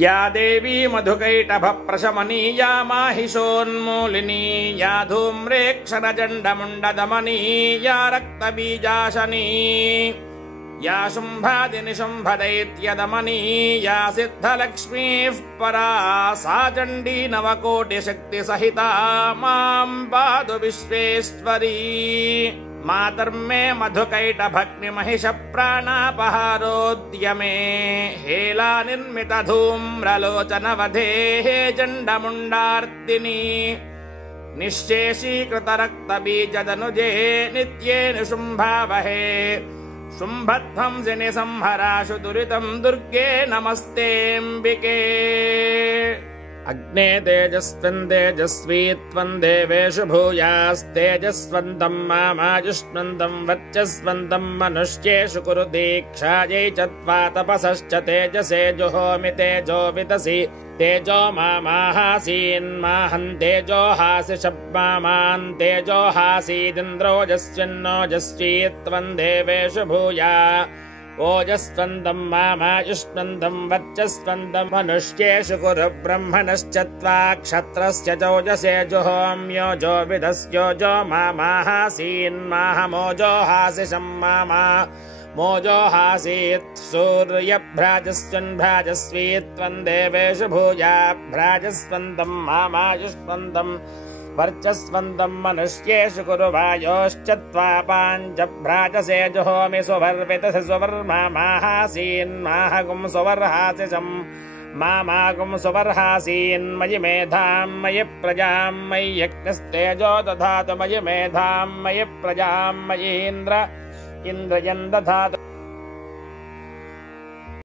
या देवी मधुकैटभप्रशमनी या माहिषोन्मूलिनी या धूम्रेक्षरचण्डमुण्डदमनी या रक्तबीजाशनी या शुम्भादिनिशुम्भदैत्यदमनी या सिद्धलक्ष्मीः परा सा चण्डी नवकोटिशक्तिसहिता मां पातु विश्वेश्वरी मातर्मे मधुकैटभग्निमहिषप्राणापहारोद्यमे हेलानिर्मितधूम्रलोचनवधेः चण्डमुण्डार्दिनी निःशेषीकृतरक्तबीजदनुजे नित्ये निशुम्भावहे शुम्भध्वंसिनि संहराशु दुरितं दुर्गे नमस्तेऽम्बिके अग्ने तेजस्वन् तेजस्वी त्वं देवेषु भूयास्तेजस्वन्तं मामाजुष्मन्तं वर्चस्वन्तं मनुष्येषु कुरु दीक्षायै च त्वा तपसश्च तेजसे जुहोमि तेजो विदसि तेजो मामाहासीन्माहं तेजो हासि शब्मामान् तेजो हासीदिन्द्रोजस्विन्नोजस्वी त्वं देवेषु भूया ओजस्वन्दं मामायुष्मन्दं वर्चस्वन्दं मनुष्येषु कुरु ब्रह्मणश्च त्वा क्षत्रस्य चौजसे जुहोम्योजो विदस्योजो मामाहासीन्माहमोजो हासि शम्मामा मोजो हासीत् सूर्यभ्राजस्वन्भ्राजस्वी त्वं देवेषु भूया भ्राजस्वन्दं मामायुष्मन्दं वर्चस्वन्दं मनुष्येषु कुरु वायोश्च त्वा पाञ्चभ्राजसे जुहोमि सुवर्वितसि सुवर्माहासीन्माहगुं सुवर्हासिषं मामागुं सुवर्हासीन्मयि मेधां मयि प्रजां मयि यज्ञस्तेजो दधातु मयि मेधां मयि प्रजां मयि इन्द्रयं दधातु